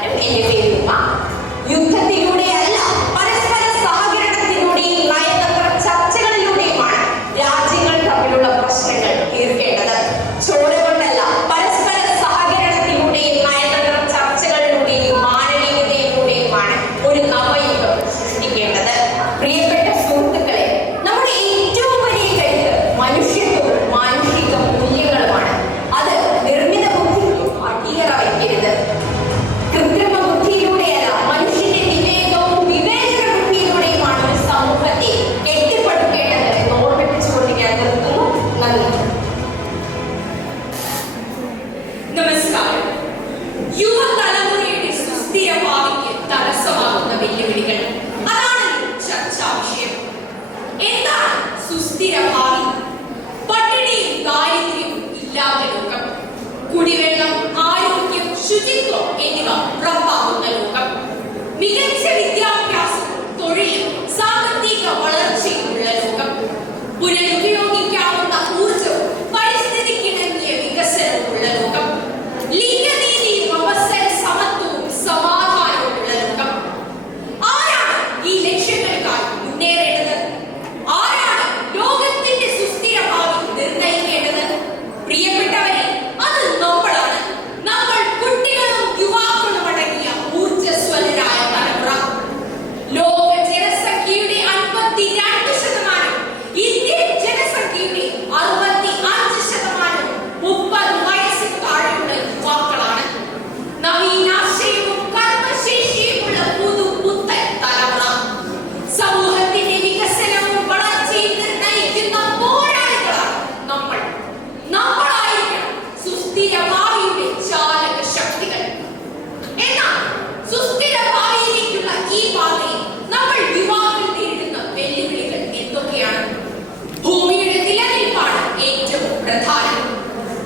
നമസ്കാരം. എന്റെ പേര് ഉമ. യുദ്ധത്തിലൂടെയല്ല, പരസ്പര സഹകരണത്തിലൂടെയും നയതന്ത്ര ചർച്ചകളിലൂടെയുമാണ് രാജ്യങ്ങൾ തമ്മിലുള്ള പ്രശ്നങ്ങൾ തീർക്കേണ്ടത്. ചോര കൊണ്ടല്ല, പരസ്പര സഹകരണത്തിലൂടെയും നയതന്ത്ര ചർച്ചകളിലൂടെയും മാനവികതയിലൂടെയുമാണ് ഒരു നവയുഗം സൃഷ്ടിക്കേണ്ടത്. പ്രിയപ്പെട്ട സുഹൃത്തുക്കളെ, നമ്മുടെ ഏറ്റവും വലിയ കരുത്ത് മനുഷ്യത്വവും മാനുഷിക മൂല്യങ്ങളുമാണ്. അത് നിർമ്മിത ബുദ്ധിക്ക് അടിയറ വയ്ക്കരുത്. കൃത്രിമ ബുദ്ധിയിലൂടെയല്ല, മനുഷ്യന്റെ വിവേകവും വിവേചന ബുദ്ധിയിലൂടെയുമാണ് ഒരു സമൂഹത്തെ കെട്ടിപ്പടുക്കേണ്ടത് എന്ന് ഓർമ്മിപ്പിച്ചുകൊണ്ട് ഞാൻ നിർത്തുന്നു. നന്ദി. നമസ്കാരം. യുവതലമുറയുടെ സുസ്ഥിര ഭാവിക്ക് തടസ്സമാകുന്ന വെല്ലുവിളികൾ, അതാണ് ചർച്ചാ വിഷയം. എന്താണ് സുസ്ഥിര ഭാവി? പട്ടിണിയും ദാരിദ്ര്യവും ഇല്ലാത്ത ലോകം, കുടിവെള്ളം, ആരോഗ്യം, ശുചിത്വം എന്നിവ ഉറപ്പാകുന്ന ലോകം, മികച്ച വിദ്യാഭ്യാസവും തൊഴിലും സാമ്പത്തിക വളർച്ചയുമുള്ള ലോകം, പുനരുപയോഗിക്കാവുന്ന ഊർജവും പരിസ്ഥിതിക്കിണങ്ങിയ വികസനവുമുള്ള ലോകം, ലിംഗനീതിയും അവസര സമത്വവും സമാധാനവുമുള്ള ലോകം. ആരാണ് ഈ ലക്ഷ്യങ്ങൾക്കായി മുന്നേറേണ്ടത്? ആരാണ് ലോകത്തിന്റെ സുസ്ഥിര ഭാവി നിർണയിക്കേണ്ടത്? പ്രിയപ്പെട്ടവരെ, അത് നമ്മളാണ്. നമ്മൾ കുട്ടികളും യുവാക്കളും അടങ്ങിയ ഊർജ്ജസ്വലരായ തലമുറ. ലോക ജനസംഖ്യയുടെ 52%, ഇന്ത്യൻ ജനസംഖ്യയുടെ 65% 30 വയസ്സിന് താഴെയുള്ള യുവാക്കളാണ്. നവീനാശയവും കർമ്മശേഷിയുമുള്ള പുതുപുത്തൻ തലമുറ. സമൂഹത്തിന്റെ വികസനവും വളർച്ചയും നിർണയിക്കുന്ന പോരാളികളാണ് നമ്മൾ. നമ്മളായിരിക്കണം സുസ്ഥിര ഭാവിയുടെ ചാലക ശക്തികൾ. എന്നാൽ സുസ്ഥിര ഭാവിയിലേക്കുള്ള ഈ പാതയിൽ നമ്മൾ യുവാക്കൾ നേരിടുന്ന വെല്ലുവിളികൾ എന്തൊക്കെയാണ്? ഭൂമിയുടെ നിലനിൽപ്പാണ് ഏറ്റവും പ്രധാനം.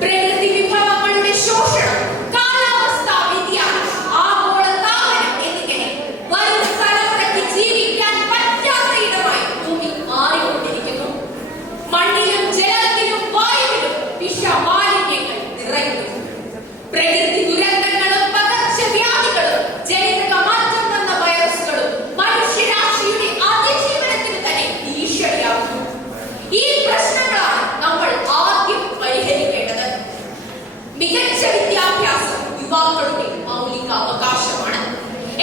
പ്രകൃതി വിഭവങ്ങളുടെ ശോഷണം, കാലാവസ്ഥാ വ്യതിയാനം, ആഗോളതാപനം എന്നിങ്ങനെ വരും തലമുറയ്ക്ക് ജീവിക്കാൻ പറ്റാത്ത ഇടമായി ഭൂമി മാറിക്കൊണ്ടിരിക്കുന്നു. മണ്ണിലും ജലത്തിലും വായുവിലും വിഷമാലിന്യങ്ങൾ നിറയുന്നു. പ്രകൃതി ദുരന്തങ്ങളും പകർച്ചവ്യാധികളും ജനിതക മാറ്റം വന്ന വൈറസുകളും മനുഷ്യരാശിയുടെ അതിജീവനത്തിന് തന്നെ ഭീഷണിയാകുന്നു. ഈ പ്രശ്നങ്ങളാണ് നമ്മൾ ആദ്യം പരിഹരിക്കേണ്ടത്. മികച്ച വിദ്യാഭ്യാസം യുവാക്കളുടെ മൗലിക അവകാശമാണ്.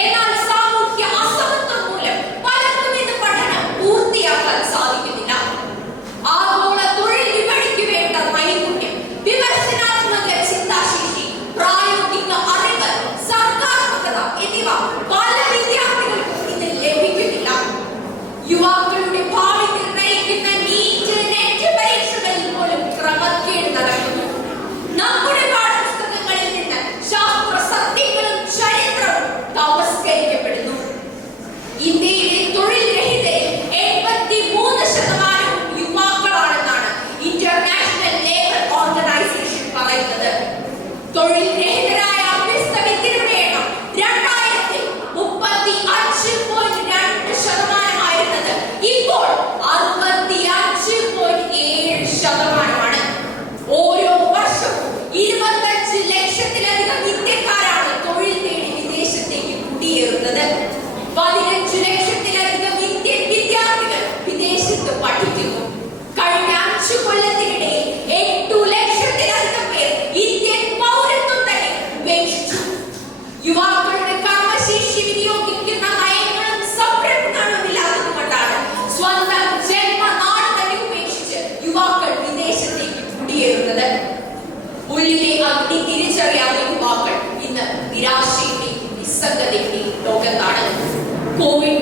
എന്നാൽ സാമൂഹ്യ അസമത്വം മൂലം പലർക്കും ഇത് പഠനം പൂർത്തിയാക്കാൻ സാധിക്കുന്നില്ല. ആഗോള തൊഴിൽ വിപണിക്ക് വേണ്ട നൈപുണ്യം, വിമർശനാത്മക ചിന്താശേഷി, പ്രായോഗിക അറിവ്, സർഗാത്മകത എന്നിവ പല വിദ്യാർത്ഥികൾക്കും ഇത് ലഭിക്കുന്നില്ല. യുവാക്കളുടെ ഭാവി നിർണ്ണയിക്കുന്ന നീറ്റ്, നെറ്റ് പരീക്ഷകളിൽ പോലും ക്രമക്കേട് നടക്കുന്നു. നമ്മുടെ പാഠപുസ്തകങ്ങളിൽ നിന്ന് ശാസ്ത്ര സത്യങ്ങളും ചരിത്രവും തമസ്കരിക്കപ്പെടുന്നു. ഇന്ത്യയിലെ തൊഴിൽ രഹിതരിൽ 83% യുവാക്കളാണെന്നാണ് ഇന്റർനാഷണൽ ലേബർ ഓർഗനൈസേഷൻ പറയുന്നത്. തൊഴിൽ രഹിതരായ അഭ്യസ്ത വിദ്യരുടെ എണ്ണം 2000-ൽ 35.2% ഇപ്പോൾ 65.7%. ഓരോ വർഷവും 25 ലക്ഷത്തിലധികം ഇന്ത്യക്കാരാണ് തൊഴിൽ നേടി വിദേശത്തേക്ക് കുടിയേറുന്നത്. 15 ലക്ഷത്തിലധികം ഇന്ത്യൻ വിദ്യാർത്ഥികൾ വിദേശത്ത് പഠിക്കുന്നു. കഴിഞ്ഞ 5 കൊല്ലത്തിനിടയിൽ 8 ലക്ഷത്തിലധികം പേർ ഇന്ത്യൻ പൗരത്വം തന്നെ ഉപേക്ഷിച്ചു. യുവാക്കളുടെ കർമ്മശേഷി വിനിയോഗിക്കുന്ന നയങ്ങളും സംരംഭങ്ങളും ഇല്ലാത്തതുകൊണ്ടാണ് സ്വന്തം ജന്മനാട് തന്നെ ഉപേക്ഷിച്ച് യുവാക്കൾ വിദേശത്തേക്ക് കുടിയേറുന്നത്. ഉള്ളിലെ അഗ്നി തിരിച്ചറിയാത്ത യുവാക്കൾ ഇന്ന് നിരാശയുടെയും നിസ്സംഗതയുടെയും ലോകത്താണ്. കോവിഡ്